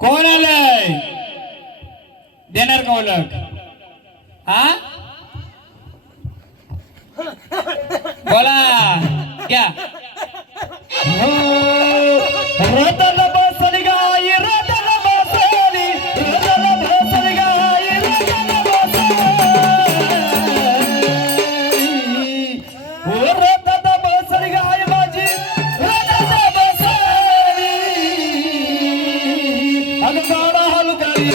कोण आलंय देणार का ओळख? हा बोला क्या रतन बसली गाई रतन बसली रतन बसली गाई रतन बसली ओ रतन बसली गाई माझी रतन बसली अग गाडा हलकाई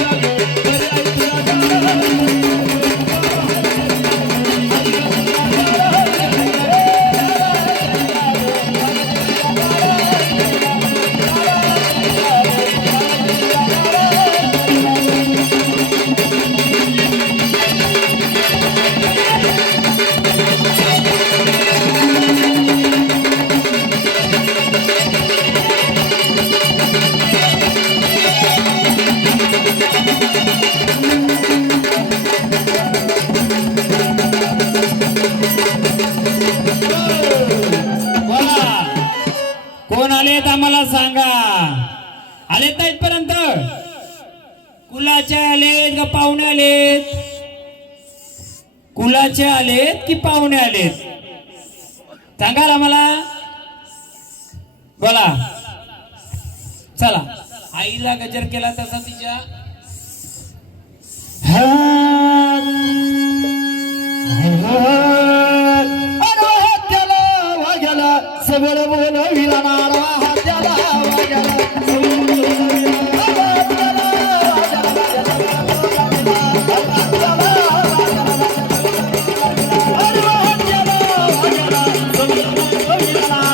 कोण आलेत आम्हाला सांगा. आलेत ना इथपर्यंत? कुलाचे आलेत का पाहुणे आलेत? कुलाचे आलेत की पाहुणे आलेत सांगा आम्हाला. बोला. चला आईला गजर केला तसा तिच्या सबर बोल विरानारा हात्याला वाजला सबर बोल विरानारा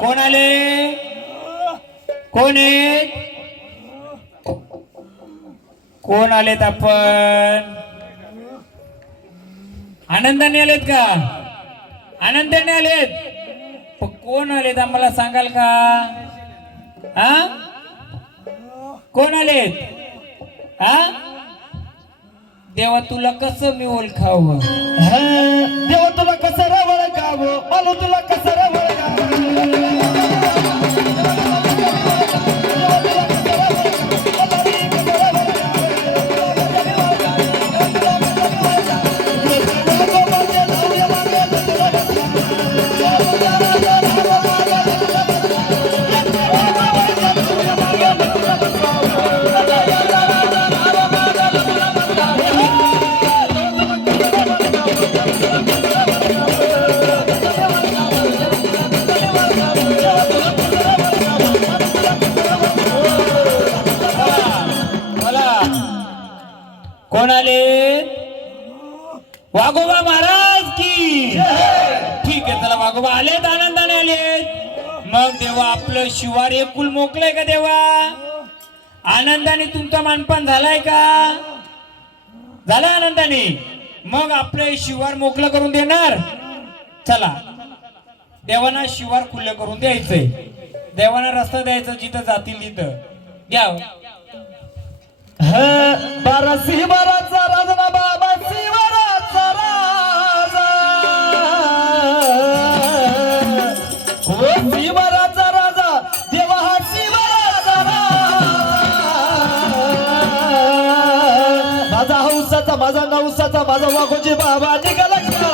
कोण आले? कोण आहेत? कोण आलेत? आपण आनंदाने आलेत का? आनंदाने आलेत? कोण आलेत आम्हाला सांगाल का? हा, कोण आलेत? हा, देवा तुला कसं मी ओळखावं? देवा तुला कसं रे ओळखावं? मला तुला कसं रे ओळखावं? कोण आले? वाघोबा महाराज की. ठीक आहे, चला वाघोबा आलेत, आनंदाने आलेत. मग देवा आपलं शिवार एकुल मोकलंय का? देवा आनंदाने तुमचा मानपान झालाय का? झालाय आनंदाने? मग आपलं शिवार मोकलं करून देणार. चला, देवांना शिवार खुलं करून द्यायचंय. देवांना रस्ता द्यायचा, जिथं जातील तिथं द्या. बारा शिवाराचा राजा ना बाबा, शिवाराचा राजा. हो शिवाराचा राजा, देवा हा शिवाराचा राजा. माझा हौसाचा, माझा नवसाचा, माझा वाघोजी बाबा निघाला का?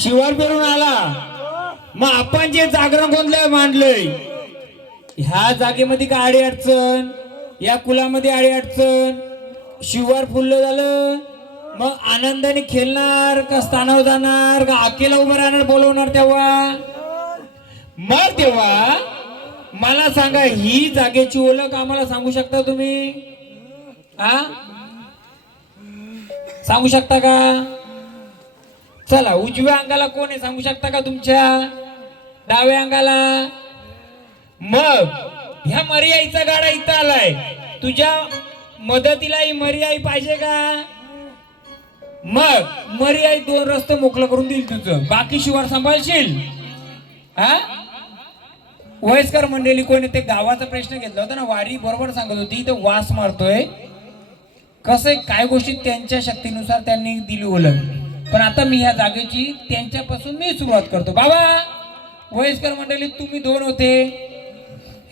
शिवार पेरून आला. मग आपण जे जागरण गोंधळ मांडलंय, ह्या जागेमध्ये का आडी अडचण? या कुलामध्ये आडी अडचण? शिवार फुललं झालं, मग आनंदाने खेळणार का? स्थानावर जाणार का? अकेला उभं राहणार बोलवणार? तेव्हा मग तेव्हा मला सांगा, ही जागेची ओळख आम्हाला सांगू शकता तुम्ही? हा, सांगू शकता का? चला, उजव्या अंगाला कोण आहे सांगू शकता का? तुमच्या डाव्या अंगाला. मग ह्या मर्याईचा गाडा इथं आलाय, तुझ्या मदतीला ही मर्याई पाहिजे का? मग मर्याई दोन रस्ते मोकळं करून देईल तुझं, बाकी शिवार सांभाळशील. हा, वयस्कर मंडळी कोणी ते गावाचा प्रश्न घेतला होता ना, वारी बरोबर सांगत होती, तो वास मारतोय कसं काय गोष्टी त्यांच्या शक्तीनुसार त्यांनी दिली ओळख. पण आता मी ह्या जागेची त्यांच्यापासून मी सुरुवात करतो. बाबा वयस्कर मंडळीत तुम्ही 2 होते.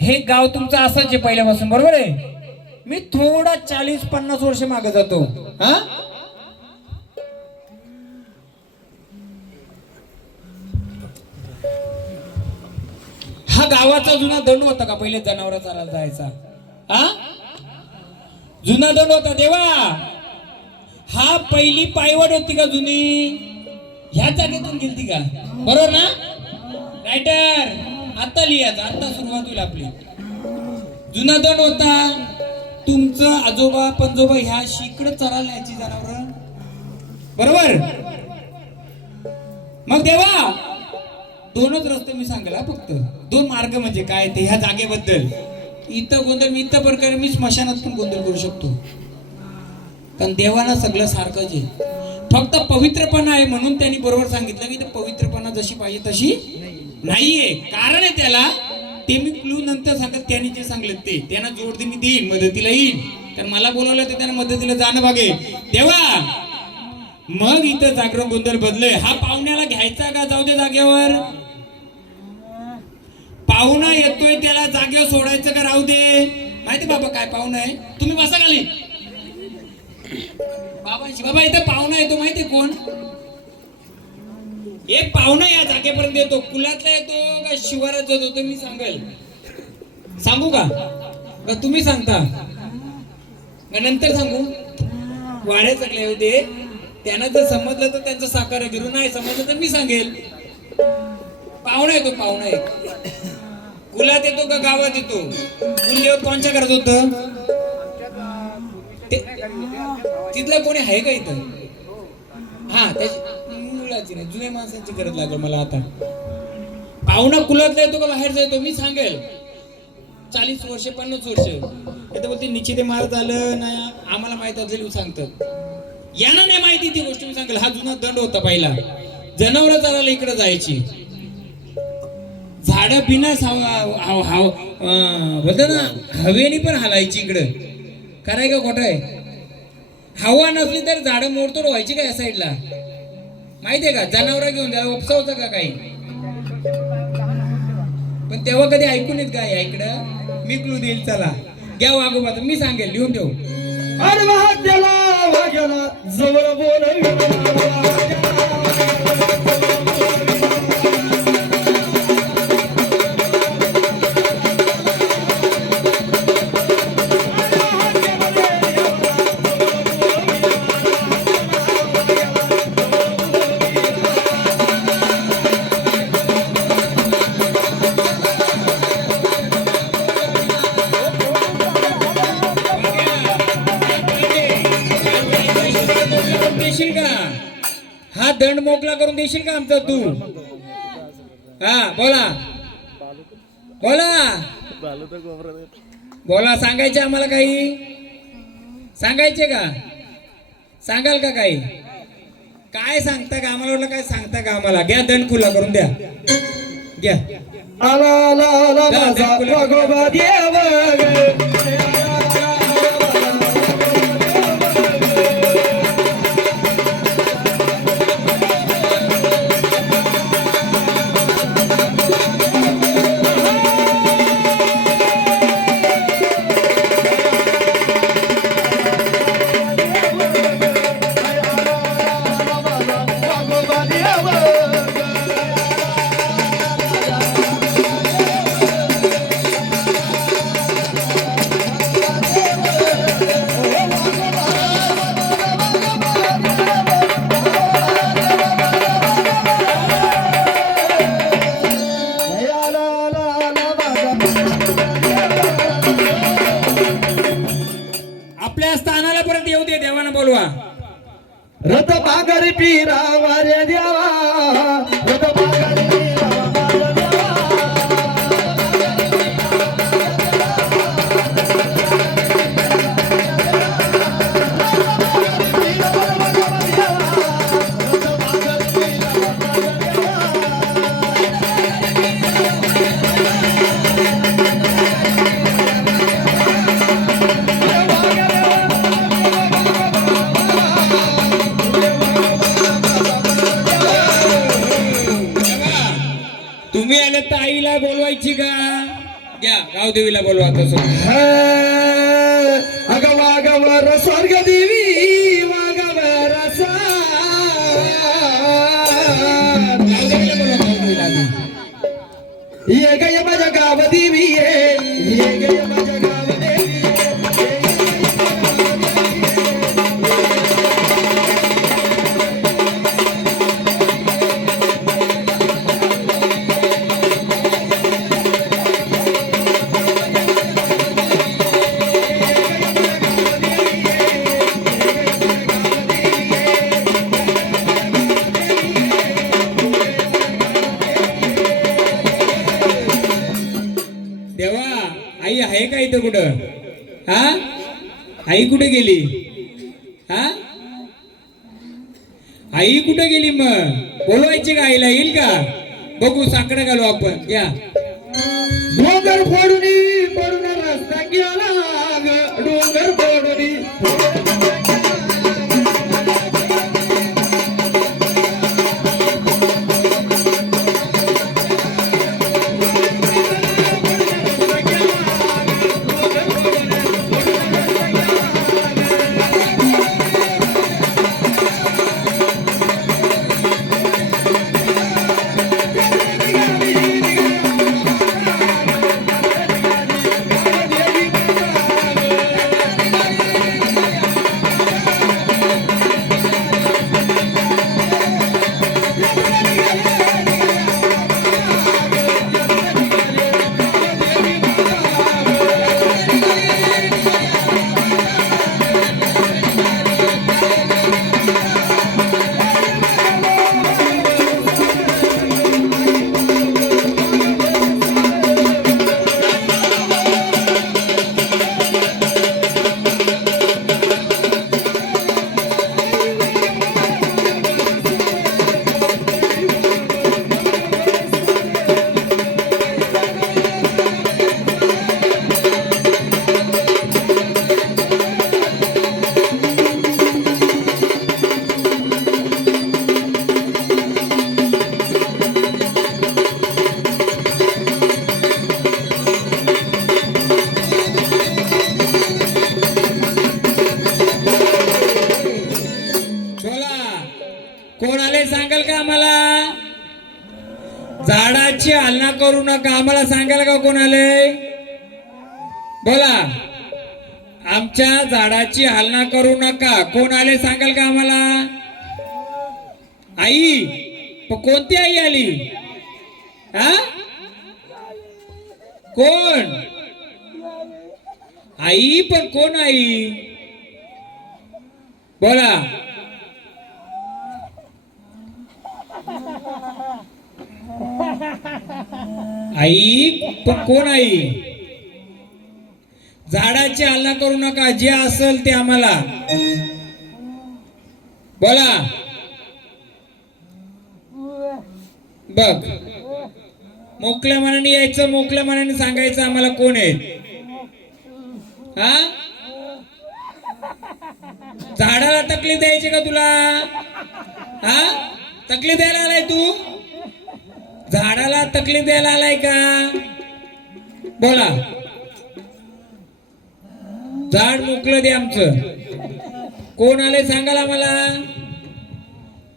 हे गाव तुमचं असंच आहे पहिल्यापासून, बरोबर आहे. मी थोडा 40-50 वर्ष मागे जातो. हा हा गावाचा जुना दंड होता का पहिले जनावर चालायला जायचा? हा जुना दंड होता देवा. हा पहिली पायवाट होती का जुनी? ह्या जागेतून गेलती का? बरोबर ना रायटर? आता लिहायचं, आता सुरुवात होईल आपली. जुना दंड होता. तुमचं आजोबा पंजोबा ह्या शिकड चरायला यायची जनावर, बरोबर. मग देवा 2च रस्ते मी सांगला, फक्त 2 मार्ग. म्हणजे काय ते ह्या जागेबद्दल इथं गोंधळ, मी इथं प्रकारे मी स्मशानात पण गोंधळ करू शकतो. कारण देवाला सगळं सारखंच आहे, फक्त पवित्रपणा आहे. म्हणून त्यांनी बरोबर सांगितलं की पवित्रपणा जशी पाहिजे तशी नाहीये. कारण आहे त्याला, ते मी क्लू नंतर सांगत. त्यांनी जे सांगलं ते त्यांना जोड मी देईन, मदतीला येईन. कारण मला बोलवलं तर त्यांना मदतीला जाणं भागे देवा. मग इथं जागरण गोंधळ बदलय. हा पाहुण्याला घ्यायचा का जाऊ दे जागेवर? पाहुणा येतोय त्याला जागेवर सोडायचं का राहू दे? माहिती बाबा काय पाहुणा आहे? तुम्ही बसा खाली. बाबा इथं पाहुणा येतो, माहिती कोण? एक पाहुणा या जागेपर्यंत येतो. कुलातला येतो का शिवारात येतो ते मी सांगेल. सांगू का तुम्ही सांगता का नंतर सांगू? वाड्याचं येऊ दे. त्यांना जर समजलं तर त्यांचं साकार गिरू, नाही समजलं तर मी सांगेल. पाहुणा येतो, पाहुणा एक. कुलात येतो का गावात येतो? कुल्ल्यावर कोणच्या घरात होत? तिथलं कोणी आहे का इथं? हा त्याची मुलाची नाही, जुन्या माणसांची गरज लागेल मला आता. पाहुणा कुलातला येतो का बाहेर जातो? मी सांगेल. 40 वर्ष 50 वर्ष इथं बोलते निश्चित मार झालं नाही, आम्हाला माहित असेल सांगतात. यांना नाही माहिती ती गोष्ट मी सांगेल. हा जुना दंड होता पहिला. जनावर चालायला इकडे जायची. झाड बिना बोलत ना हवेनी पण हलायची इकडं. खरंय का खोटं आहे? हवा नसली तर झाड मोडतोड व्हायची का या साईडला? माहितीये का? जनावर घेऊन त्याला उपसावचं का काही? पण तेव्हा कधी ऐकून येत का? इकडं मी क्लू देईल, चला घ्या वागोबा. मी सांगेल, लिहून ठेव. अरे वाग्याला वाग्याला जवळ बोल. देशील का? हा दंड मोकळा करून देशील का आमचा तू? हा बोला बोला बोला. सांगायचे आम्हाला काही? सांगायचे का? सांगाल का काही? काय सांगता का आम्हाला? वाटलं काय सांगता का आम्हाला? घ्या दंड खुला करून द्या. घ्या. आला आला आला माझा वागोबा देव. आपल्या स्थानाला परत येऊ दे. देवानं बोलवा. रथ बागरी पीरा वाऱ्या देवा. रथ बागरी पीरा वाऱ्या देवा. तुम्ही आले तर आईला बोलवायची का? घ्या गावदेवीला बोलवा तसं. अगं वाघवर स्वर्ग देवी वाघवर गावदेवीला बोलवा गावदेवीला आधी. ये गय माझ्या गाव देवी ये गय माझ्या गाव देवी देवा आई आहे का इथं कुठं? हा आई कुठे गेली? हा आई कुठे गेली? मग बोलवायची का आईला? येईल का बघू. साकडं घालू आपण. घ्या डोंगर पडून रस्ता गेला ग डोंगर पडून कोण आले सांगाल का आम्हाला? झाडाची हलना करू नका आम्हाला सांगाल का कोण आले? बोला. आमच्या झाडाची हलना करू नका कोण आले सांगाल का आम्हाला? आई. कोणती आई आली? हा कोण? आई. पण कोण आई? बोला. आई. पण कोण आई? झाडाची हलना करू नका. जे असेल ते आम्हाला बोला. बघ. मोकळ्या मनाने यायचं. मोकळ्या मनाने सांगायचं आम्हाला कोण आहे. हा झाडाला तकलीफ द्यायची का तुला? हा तकलीफ द्यायला आलाय तू? झाडाला तकलीफ द्यायला आलाय का? बोला. झाड मोकळं दे आमचं. कोण आले सांगाल आम्हाला?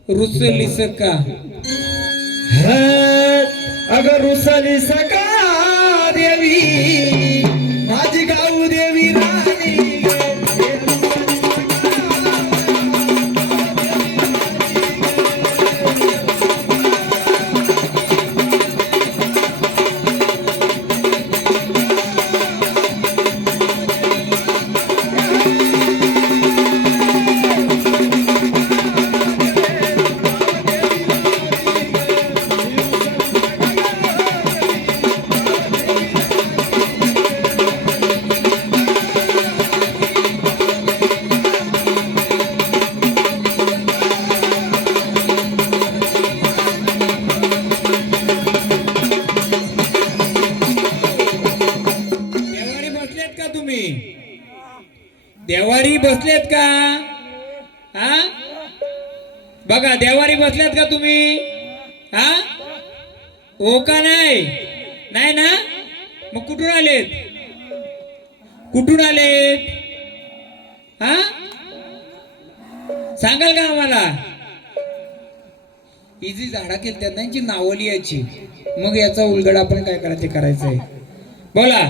रुसलीस का? अगं रुसली सका देवी माझी गाऊ देवी राणी देवारी बसलेत का? हा बघा देवारी बसल्यात का तुम्ही? हा ओ का नाही? नाही ना? मग कुठून आलेत? कुठून आलेत? हा, सांगाल का आम्हाला? ही जी झाडा केली त्यांना यांची नावं लिहायची, मग याचा उलगड आपण काय करायचं ते करायचंय. बोला,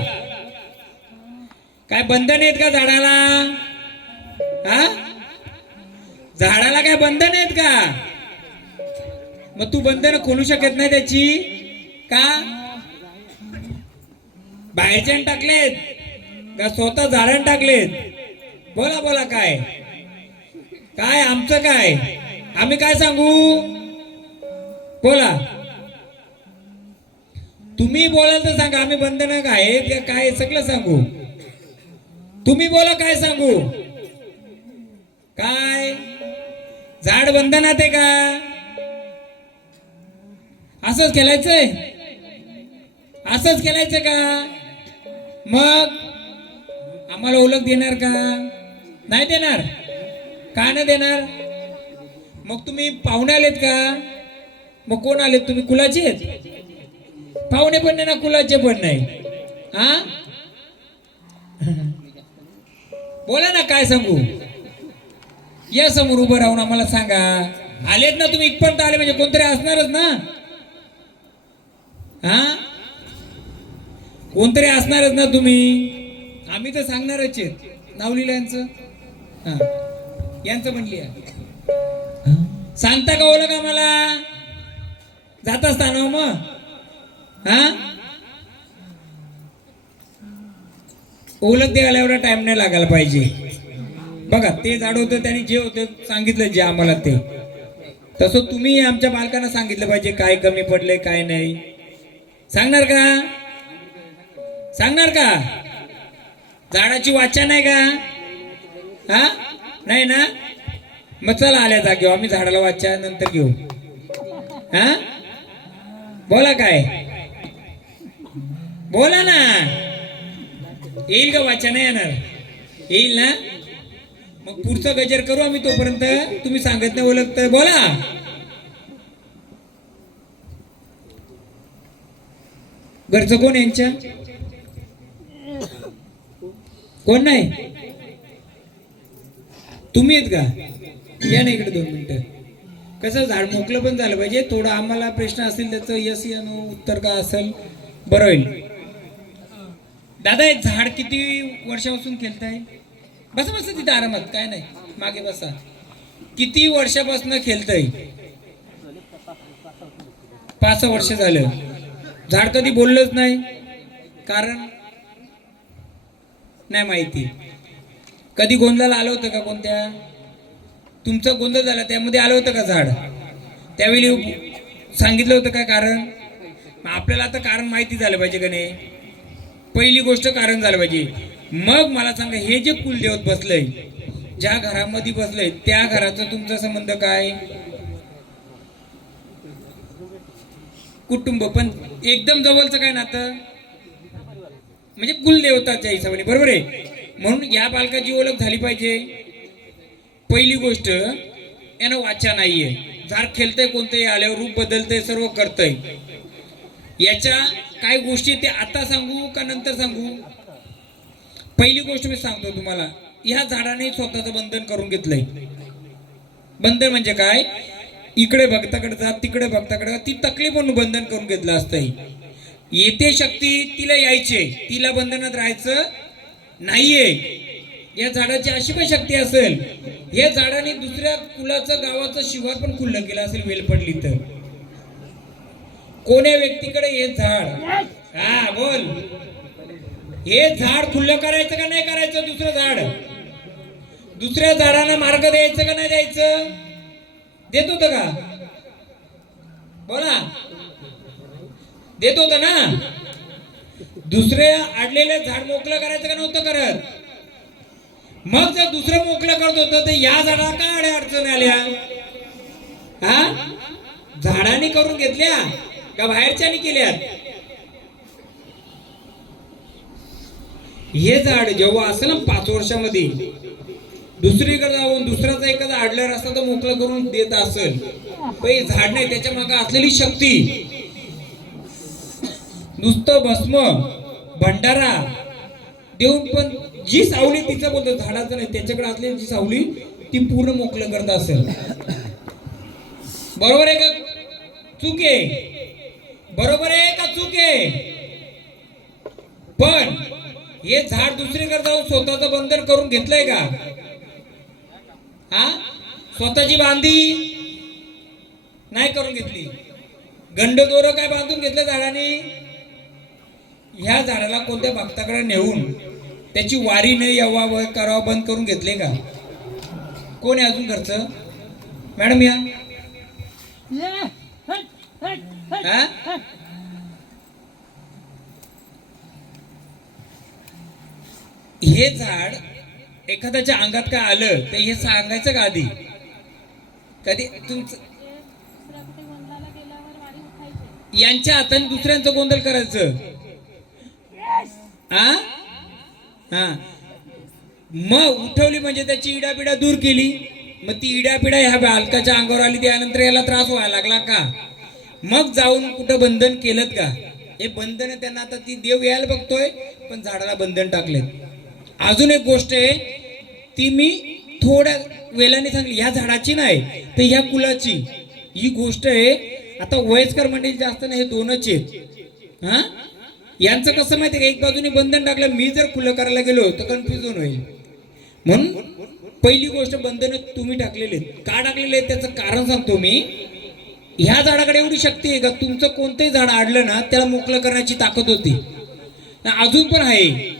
काय बंधन आहेत का झाडाला? हा, झाडाला काय बंधन आहेत का? मग तू बंधन खोलू शकत नाही त्याची का? बाहेरच्यान टाकलेत का स्वतः झाडान टाकलेत? बोला बोला, काय काय आमचं काय? आम्ही काय सांगू? बोला, तुम्ही बोलाल तर सांगा. आम्ही बंधन काय काय सगळं सांगू. तुम्ही बोला, काय सांगू? काय झाड बंधनात आहे का? असंच केलायचंय? असंच केलायचं का? मग आम्हाला ओळख देणार का? नाही देणार. का नाही देणार? मग तुम्ही पाहुणे आलेत का? मग कोण आलेत तुम्ही? कुलाचे आहेत? पाहुणे पण नाही ना, कुलाचे पण नाही. हा, बोला ना, काय सांगू? या समोर उभं राहून आम्हाला सांगा. आलेत ना तुम्ही इथपर्यंत आले म्हणजे कोणतरी असणारच ना. हा, कोणतरी असणारच ना तुम्ही. आम्ही तर सांगणारच आहेत. नाव लिहिलं यांचं? हा, यांचं पण लिहा. सांगता का ओळख आम्हाला? जात असताना मग हा, ओळख द्यायला एवढा टाइम नाही लागायला पाहिजे. बघा, ते झाड होतं त्याने जे होतं सांगितलं, जे आम्हाला ते तसं तुम्ही आमच्या बालकांना सांगितलं पाहिजे. काय कमी पडले काय नाही सांगणार का? सांगणार का? झाडाची वाचा नाही का? हा, नाही ना? मग चला, आल्या जागेवर आम्ही झाडाला वाचा नंतर घेऊ. हा, बोला, काय बोला ना. येईल का? वाचा नाही येणार? येईल ना? मग पुढचं गजर करू आम्ही तोपर्यंत. तुम्ही सांगत नाही ओळख तर बोला. घरचं कोण यांच्या? कोण नाही? तुम्ही आहेत का? या ना इकडे 2 मिनिटं. कसं झाड मोकळं पण झालं पाहिजे. थोडं आम्हाला प्रश्न असतील त्याचं यस या नो उत्तर का असेल बरं होईल. दादा, एक झाड किती वर्षापासून खेळताय? बसा बसा तिथे आरामात, काय नाही, मागे बसा. किती वर्षापासून खेळतय? 5 वर्ष झालं. झाड कधी बोललंच नाही. कारण नाही माहिती. कधी गोंधळाला आलं होतं का? कोणत्या तुमचा गोंधळ झाला त्यामध्ये आलं होतं का झाड? त्यावेळी सांगितलं होतं काय कारण? आपल्याला आता कारण माहिती झालं पाहिजे का नाही? पहिली गोष्ट कारण झालं पाहिजे. मग मला सांगा, हे जे कुलदेवत बसलंय, ज्या घरामध्ये बसलंय, त्या घराचा तुमचा संबंध काय? कुटुंब. पण एकदम जवळचं काय नातं? म्हणजे कुलदेवताच्या हिशोबाने, बरोबर आहे. म्हणून या बालकाची ओळख झाली पाहिजे. पहिली गोष्ट, यानं वाचा नाहीये. झाड खेळतंय, कोणतंही आल्यावर रूप बदलतंय, सर्व करतंय. याच्या काय गोष्टी ते आता सांगू का नंतर सांगू? पहिली गोष्ट मी सांगतो तुम्हाला. ह्या झाडाने स्वतःचं बंधन करून घेतलंय. बंधन म्हणजे काय? इकडे भक्ताकडे जा, तिकडे भक्ताकडे जा. ती तकलीफ म्हणून बंधन करून घेतलं असतंय. येते शक्ती तिला यायचे, तिला बंधनात राहायचं नाहीये. या झाडाची अशी पण शक्ती असेल, या झाडाने दुसऱ्या कुलाचं गावाचं शिवार पण खुल्लं केलं असेल वेल पडली तर. कोण्या व्यक्तीकडे हे झाड, हा बोल, हे झाड खुल्लं करायचं का नाही करायचं? दुसरं झाड, दुसऱ्या झाडांना मार्ग द्यायचं का नाही द्यायचं? देत होतं का? बोला, देत होतं ना? दुसऱ्या आडलेलं झाड मोकळं करायचं का नव्हतं करत? मग जर दुसरं मोकळं करत होतं तर या झाडाला का अडे अडचण आल्या? हा, झाडाने करून घेतल्या का बाहेरच्यानी केल्यात? हे झाड जेव्हा असेल ना 5 वर्षामध्ये दुसरीकडे जाऊन दुसऱ्याचा एखादा आडला रस्ता तर मोकळं करून देत असेल, पण हे झाड नाही, त्याच्या मागे असलेली शक्ती नुसतं भस्म भंडारा देऊन पण जी सावली तिचं बोलतो झाडाचं नाही त्याच्याकडे असलेली जी सावली ती पूर्ण मोकळं करत असेल. बरोबर आहे का चूक आहे? बरोबर आहे का चूक आहे? पण हे झाड दुसरीकडे जाऊन स्वतःचं बंधन करून घेतलंय का? हा, स्वतःची बांधी नाही करून घेतली. गंडदोरं काय बांधून घेतलं झाडाने? ह्या झाडाला कोणत्या भक्ताकडे नेऊन त्याची वारी नाही यावा करावा बंद करून घेतले का? कोण आहे अजून घरचं? मॅडम या. हा? हे झाड एखाद्याच्या अंगात काय आलं तर हे सांगायचं का आधी? कधी तुमचं यांच्या हाताने दुसऱ्यांचं गोंधळ करायचं? हा हा, मग उठवली म्हणजे त्याची इडापिडा दूर केली. मग ती इडापिडा ह्या बालकाच्या अंगावर आली त्यानंतर याला त्रास व्हायला लागला का? मग जाऊन कुठं बंधन केलं का? हे बंधन त्यांना आता ती देव यायला बघतोय पण झाडाला बंधन टाकले. अजून एक गोष्ट आहे ती मी थोड्या वेळाने सांगली, ह्या झाडाची नाही तर ह्या कुलाची ही गोष्ट आहे. आता वयस्कर मंडळी जास्त नाही, हे दोनच आहेत. हा, यांचं कसं माहिती का, एक बाजूने बंधन टाकलं, मी जर खुलं करायला गेलो तर कन्फ्युजन होईल. म्हणून पहिली गोष्ट बंधन तुम्ही टाकलेले आहेत. का टाकलेले आहेत त्याचं कारण सांगतो मी. ह्या झाडाकडे एवढी शक्ती आहे का तुमचं कोणतंही झाड आडलं ना त्याला मोकळं करण्याची ताकद होती, अजून पण आहे.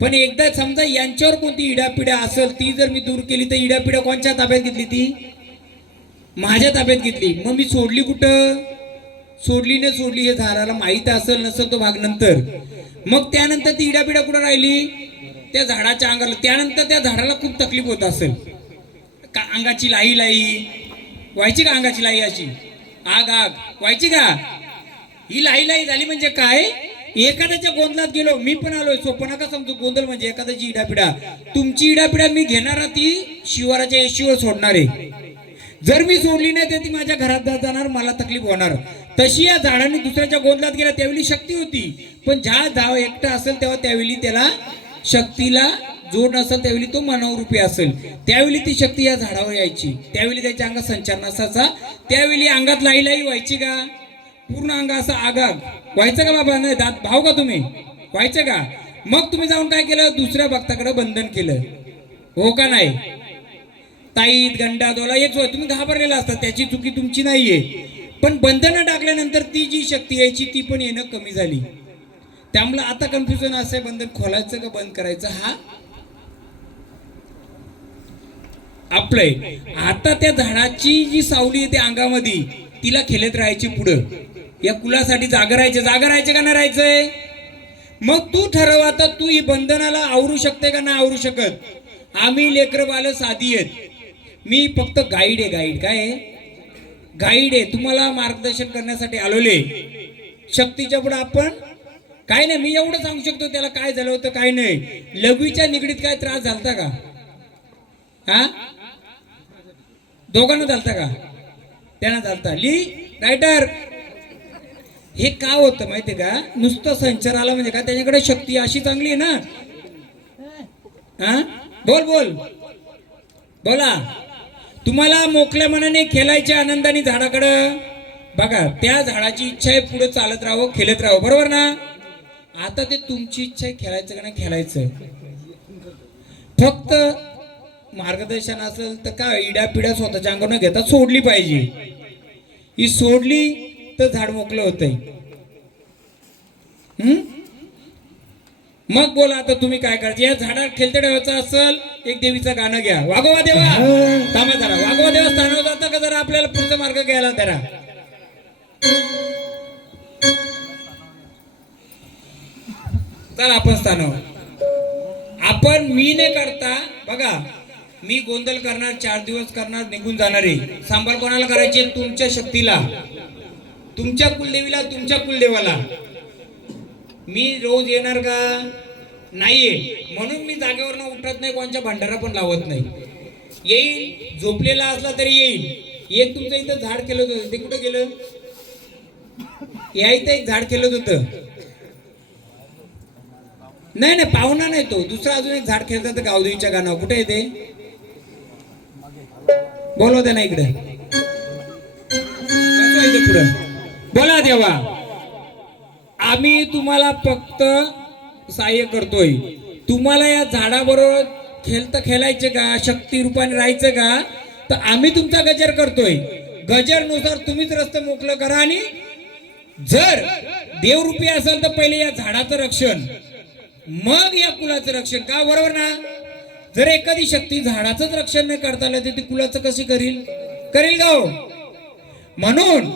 पण एकदा समजा यांच्यावर कोणती इडापिडा असेल ती जर मी दूर केली तर इडापिडा कोणच्या ताब्यात घेतली? ती माझ्या ताब्यात घेतली. मग मी सोडली कुठं? सोडली न सोडली हे झाडाला माहित असेल नसेल तो भाग नंतर. मग त्यानंतर ती इडापिडा कुठं राहिली? त्या झाडाच्या अंगाला. त्यानंतर त्या झाडाला खूप तकलीफ होत असेल का? अंगाची लाई लाई व्हायची का? अंगाची लाई अशी आग आग व्हायची का? ही लाई लाई झाली म्हणजे काय? एखाद्याच्या गोंधळात गेलो, मी पण आलोय. सोपं नका समजू. गोंधळ म्हणजे एखाद्याची इडापिडा. तुमची इडापिडा मी घेणार, ती शिवाराच्या येशीवर सोडणार आहे. जर मी सोडली नाही तर ती माझ्या घरात जाणार, मला तकलीफ होणार. तशी या झाडाने दुसऱ्याच्या गोंधळात गेला त्यावेळी शक्ती होती, पण ज्या झाड एकटा असेल तेव्हा त्यावेळी त्याला शक्तीला जोड नसेल त्यावेळी तो मानवरूपी असेल त्यावेळी ती शक्ती या झाडावर यायची. त्यावेळी त्याच्या अंगात संचार नसायचा. त्यावेळी अंगात लाई लाई व्हायची का? पूर्ण अंग असं आगाग व्हायचं का? बाबा नाही दात भाव का तुम्ही? व्हायचं का? मग तुम्ही जाऊन काय केलं? दुसऱ्या भक्ताकडे बंधन केलं. हो का नाही? ताईत गंडा दोला एक तुम्ही घाबरलेला असता, त्याची चुकी तुमची नाहीये. पण बंधनं टाकल्यानंतर ती जी शक्ती यायची ती पण येणं कमी झाली. त्यामुळे आता कन्फ्युजन असं आहे, बंधन खोलायचं का बंद करायचं हा आपलंय. आता त्या झाडाची जी सावली येते अंगामध्ये तिला खेळत राहायची पुढं. या कुलासाठी जागा राहायचे का नाही राहायचंय? मग तू ठरव आता, तू ही बंधनाला आवरू शकते का नाही आवरू शकत? आम्ही लेकरं बाल साधी आहेत, मी फक्त गाईड आहे. गाईड काय आहे? गाईड आहे. तुम्हाला मार्गदर्शन करण्यासाठी आलोले. शक्तीच्या पुढे आपण काय नाही. मी एवढं सांगू शकतो त्याला काय झालं होतं काय नाही. लघवीच्या निगडीत काय त्रास झालता का? हा, दोघांना झालता का? त्यांना झालता. ली रायटर हे का होतं माहितीये का? नुसतं संचाराला म्हणजे का त्याच्याकडे शक्ती अशी चांगली आहे ना. हा, बोल बोल बोला. तुम्हाला मोकळ्या मनाने खेळायचे आनंदाने झाडाकडं बघा. त्या झाडाची इच्छा आहे पुढे चालत राहावं खेळत राहावं, बरोबर ना? आता ते तुमची इच्छा आहे खेळायचं का नाही खेळायचं. फक्त मार्गदर्शन असेल तर काय इडापिडा स्वतःच्या अंगावर घेता सोडली पाहिजे. ही सोडली तर झाड मोकळं होतंय. मग बोला आता तुम्ही काय करायचं? या झाडात खेळते ठेवायचं असेल एक देवीचं गाणं घ्या. वागोवा देवा थांबा जरा. वागोवा देवा स्थानावर जातं का जरा आपल्याला पुढचा मार्ग घ्यायला जरा. चला आपण स्थानावर. आपण मी नाही करता बघा. मी गोंधळ करणार, 4 दिवस करणार, निघून जाणार आहे. सांभाळ कोणाला करायचे? तुमच्या शक्तीला, तुमच्या कुलदेवीला, तुमच्या कुलदेवाला. मी रोज येणार का? नाहीये. म्हणून मी जागेवरनं उठत नाही, कोणच्या भंडारा पण लावत नाही. येईल झोपलेला असला तरी येईल. एक तुमचं इथं झाड केलं होतं ते कुठं गेलं? यायचं एक झाड केलं होतं. नाही नाही पाहुणा नाही तो दुसरा अजून एक झाड खेळत होतं गावदेवीच्या गाण्यावर. कुठे येते बोलव दे ना इकडे पुढं बोला देवा. आम्ही तुम्हाला फक्त सहाय्य करतोय. तुम्हाला या झाडाबरोबर खेळायचे का शक्ती रूपाने राहायचं का तर आम्ही तुमचा गजर करतोय. गजरनुसार तुम्हीच रस्ते मोकळं करा आणि जर देवरूपी असेल तर पहिले या झाडाचं रक्षण मग या कुलाचं रक्षण. का बरोबर ना. जर एखादी शक्ती झाडाचंच रक्षण नाही करता आलं तर ती कुलाचं कशी करील करेल का हो. म्हणून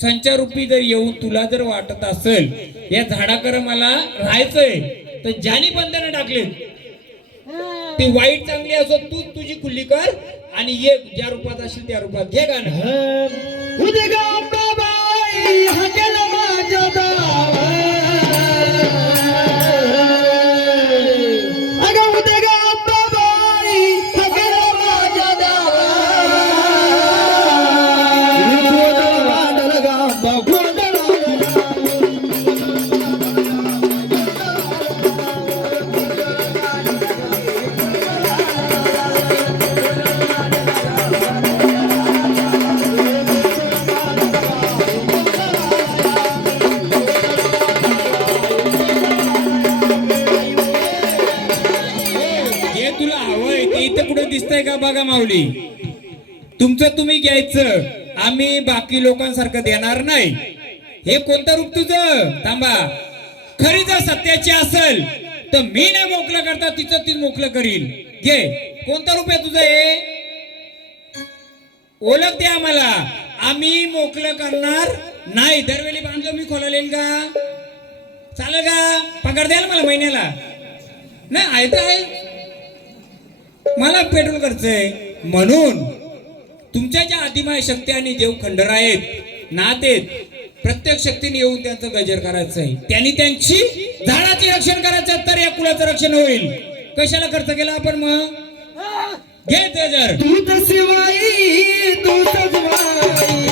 संचारूपी जर येऊन तुला जर वाटत असेल या झाडाकडे मला राहायचंय तर ज्याने बंधनं टाकले ती वाईट चांगली असो तू तुझी खुली कर आणि ये ज्या रूपात असेल त्या रूपात घे गाणं. उद्या गंगाबाई हाकेल माझ्या दावा. अगं उद्या गंगाबाई हाकेल माझ्या दावा. गोंधळ वाढल गंगा गोंधळ. दिसतंय का बघा माऊली. तुमचं तुम्ही घ्यायचं आम्ही बाकी लोकांसारखं देणार नाही. हे कोणतं रूप तुझं थांबा. खरी जर सत्याची असेल तर मी नाही मोकळं करता तिचं ती मोकळं करील. घे कोणतं रूप आहे तुझं हे ओळख दे आम्हाला. आम्ही मोकळं करणार नाही. दरवेळी बांधलं मी खोला का चालेल का. पगार द्याल मला महिन्याला नाही आहे तर आहे मला पेट्रोल खर्च आहे. म्हणून तुमच्या ज्या आदिमाय शक्ती आणि देव खंडर आहेत नाथ आहेत प्रत्येक शक्तीने येऊन त्यांचं गजर करायचं आहे. त्यांनी त्यांची झाडाचे रक्षण करायचं तर या कुलाचं रक्षण होईल. कशाला खर्च केला आपण मग घे गजर. तू तर शिवाई तू सजवाई.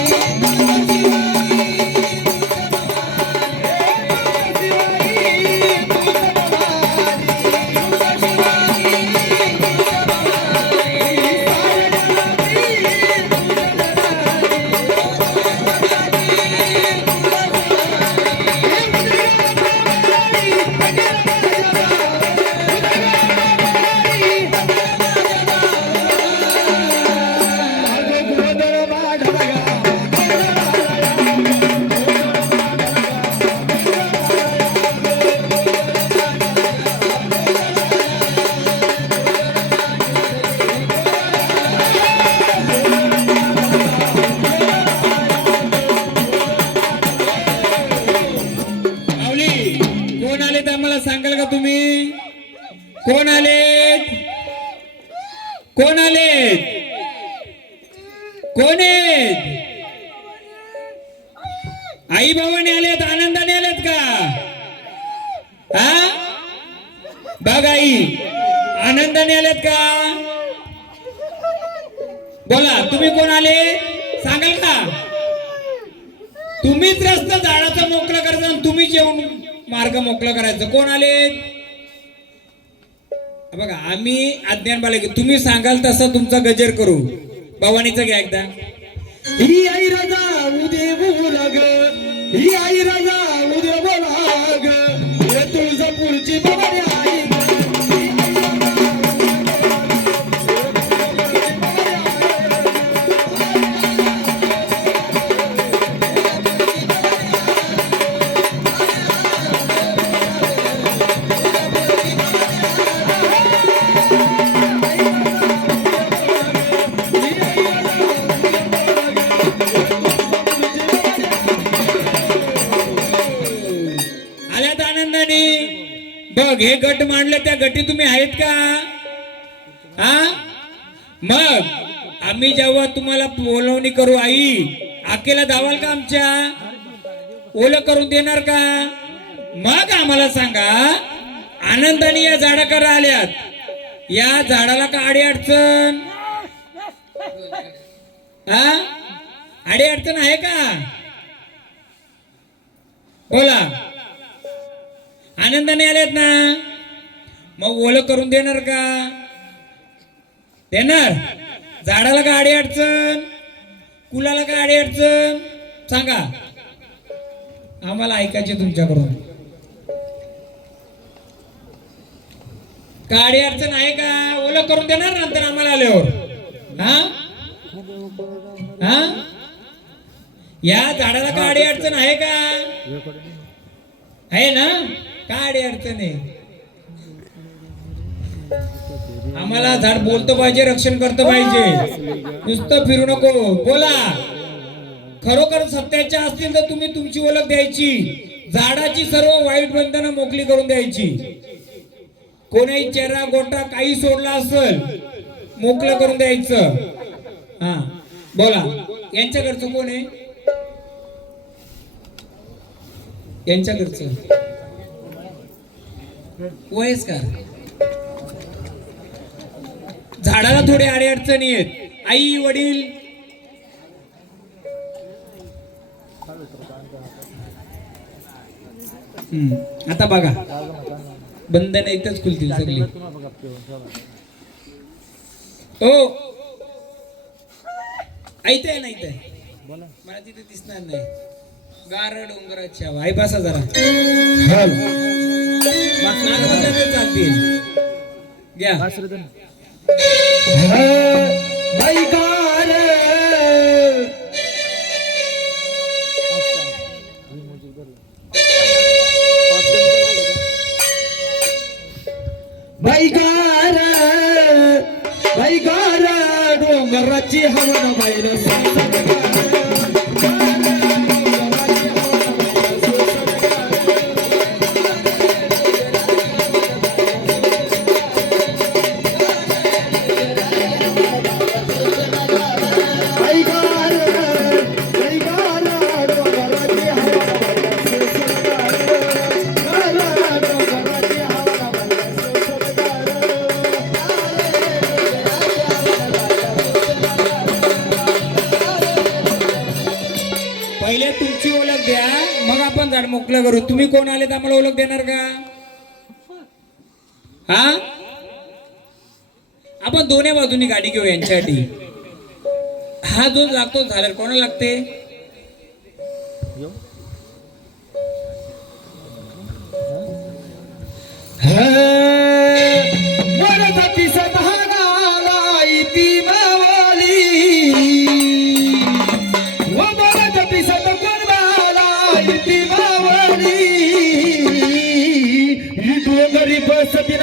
सांगाल का तुम्ही कोण आलेत कोण आलेत कोण आहेत. आई बाबाने आलेत आनंदाने आलेत का हा बघ आई आनंदाने आलेत का बोला तुम्ही कोण आले सांगाल का. तुम्हीच रस्ता झाडाचा मोकळा करायचा आणि तुम्हीच येऊन मार्ग मोकळा करायचं. कोण आले बघा आम्ही अज्ञान बालक तुम्ही सांगाल तसं तुमचा गजर करू. भवानीचा घ्या एकदा. ही आई राजा उदे बोला ग ही आई राजा उदे बोला ग तुळजापूरची भवानी आई. बघ हे गट मांडले त्या गटी तुम्ही आहेत का हा. मग आम्ही जेव्हा तुम्हाला बोलवणी करू आई आकेला धावाल का आमच्या ओलं करून देणार का. मग आम्हाला सांगा आनंदाने या झाडाकडे आल्यात या झाडाला का आडी अडचण हा आडी अडचण आहे का बोला. आनंदाने आलेत ना? मग ओळख करून देणार का? देणार. झाडाला का आडी अडचण, कुलाला का आडी अडचण सांगा, आम्हाला ऐकायचे तुमच्याकडून. गाडी अडचण आहे का? ओळख करून देणार नंतर आम्हाला आल्यावर. हा हा या झाडाला गाडी अडचण आहे का? आहे ना? गाडी अडचण आहे. आम्हाला झाड बोलतो पाहिजे, रक्षण करतो पाहिजे, नुसतं फिरू नको. बोला. खरोखर सत्याच्या असतील तर तुम्ही तुमची ओळख द्यायची, झाडाची सर्व वाईट बंधनं मोकळी करून द्यायची. कोणाही चेहरा गोटा काही सोडला असेल मोकळं करून द्यायचं. हा बोला. यांच्याकडचं कोण आहे? यांच्याकडचं वयस्कर. झाडाला थोडे आडे अडचणी आहेत. आई वडील आता बघा, बंधन इथंच खुलतील सगळी. हो ऐकताय नाही तर मला तिथे दिसणार नाही. गार डोंगराच्या वाई बसा जरा. चालतील घ्या. बैगार डोंगराची हवन बाहेर पहिले तुमची ओळख द्या, मग आपण झाड मोकळं करू. तुम्ही कोण आले तर आम्हाला ओळख देणार का? हा आपण दोन्ही बाजूनी गाडी घेऊ यांच्यासाठी. हा जो लागतो झालं कोणाला लागते?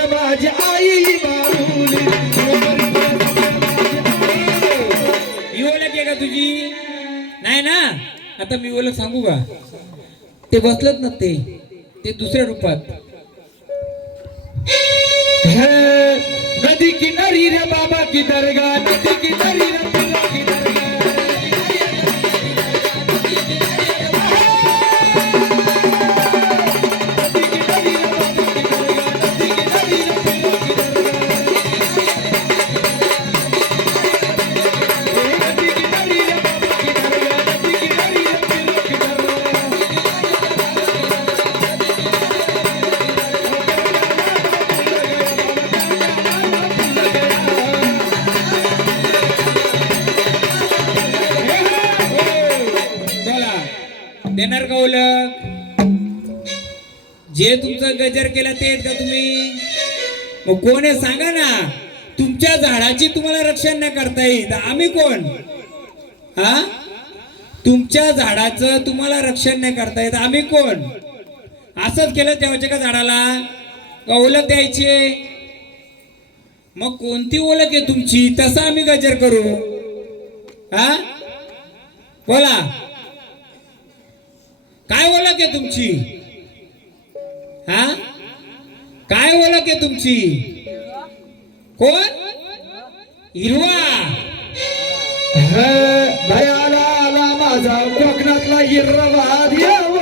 माझी आई बाहुली. ही ओळख आहे का तुझी? नाही ना? आता मी ओळख सांगू का? ते बसलत ना ते दुसऱ्या रूपात. नदी किनारी रे बाबा की दरगाह, नदी किनारी रे बाबा की दरगाह. देणार का ओळख? जे तुमचं गजर केलं ते का तुम्ही? मग कोण आहे सांगा ना. तुमच्या झाडाची तुम्हाला रक्षण नाही करता येईल तर आम्ही कोण? हा तुमच्या झाडाचं तुम्हाला रक्षण नाही करता येत आम्ही कोण? असंच केलं तेव्हाचे का झाडाला का ओळख द्यायची? मग कोणती ओळख आहे तुमची तसं आम्ही गजर करू. हा बोला. काय ओळख आहे तुमची? हा काय ओळख आहे तुमची? कोण? हिरवा. भयाला आला माझा कोकणातला हिरवा देव.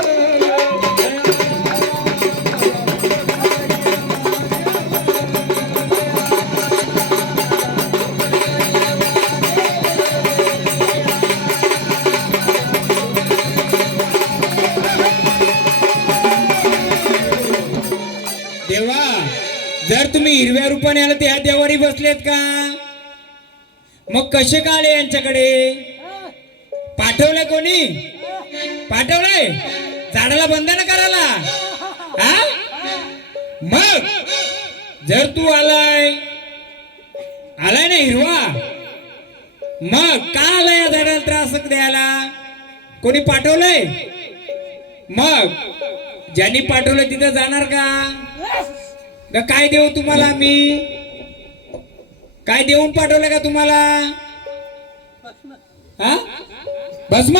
जर तुम्ही हिरव्या रूपाने आला त्या देवारी बसलेत का? मग कसे का आले यांच्याकडे? पाठवलंय कोणी? पाठवलंय झाडाला बंधन करायला? हा? मग जर तू आलाय ना हिरवा, मग का आलाय या झाडाला त्रास द्यायला? कोणी पाठवलंय? मग ज्यांनी पाठवलंय तिथं जाणार का? काय देऊ तुम्हाला आम्ही? काय देऊन पाठवलं का तुम्हाला? हा? भस्म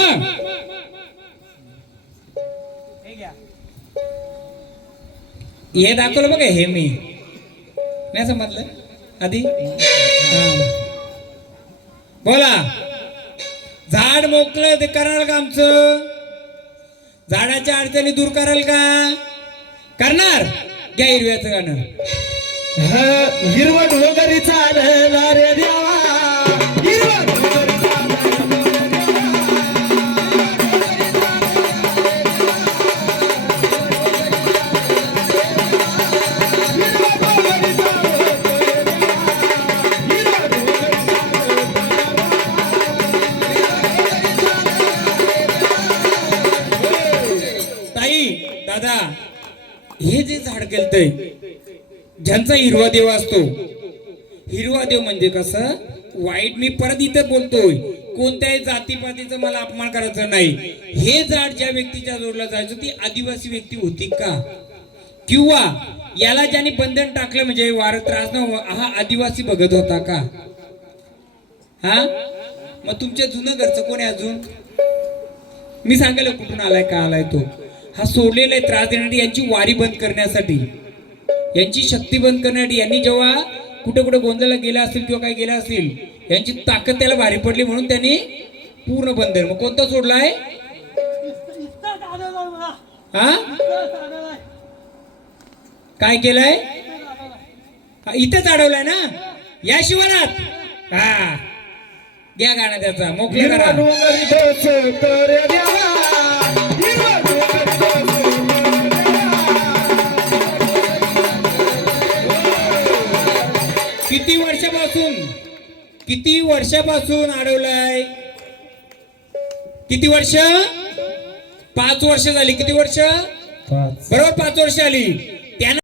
हे दाखवलं बघा, हे मी नाही समजलं आधी. बोला, झाड मोकळं ते कराल का? आमचं झाडाच्या अडचणी दूर कराल का? करणार. घ्या हिरव्याचं गाणं. हिरवं डोंगरी चालला रे देवा, हिरवं डोंगरी ताई दादा, हे जे झाड केलतय ज्यांचा हिरवा देव असतो, हिरवा देव म्हणजे कसं वाईट, मी परत इथं बोलतोय, कोणत्याही जातीपातीचा मला अपमान करायचा नाही. हे झाड ज्या व्यक्तीच्या जोडला जायचं ती आदिवासी व्यक्ती होती का? किंवा याला ज्याने बंधन टाकलं म्हणजे वार त्रास न हा आदिवासी बघत होता का? हा? मग तुमच्या जुनं घरचं कोणी अजून? मी सांगायला कुठून आलाय का आलाय तो? हा सोडलेला आहे त्रास देण्यासाठी, यांची वारी बंद करण्यासाठी, यांची शक्ती बंद करण्यासाठी. यांनी जेव्हा कुठे कुठे गोंधळला गेला असेल किंवा काय गेला असेल, यांची ताकद त्याला भारी पडली म्हणून त्यांनी पूर्ण बंधन. मग कोणता सोडलाय? हा? काय केलंय? इथेच अडवलाय ना या शिवारात. हा, घ्या गाणं त्याचा मोकळं करा. डोंगरी बसतो रे देवा, हिरवं डोंगरी बसतो किती वर्षापासून अडवलाय? किती वर्ष? 5 वर्ष झाली. किती वर्ष? पाच. बरोबर 5 वर्ष आली.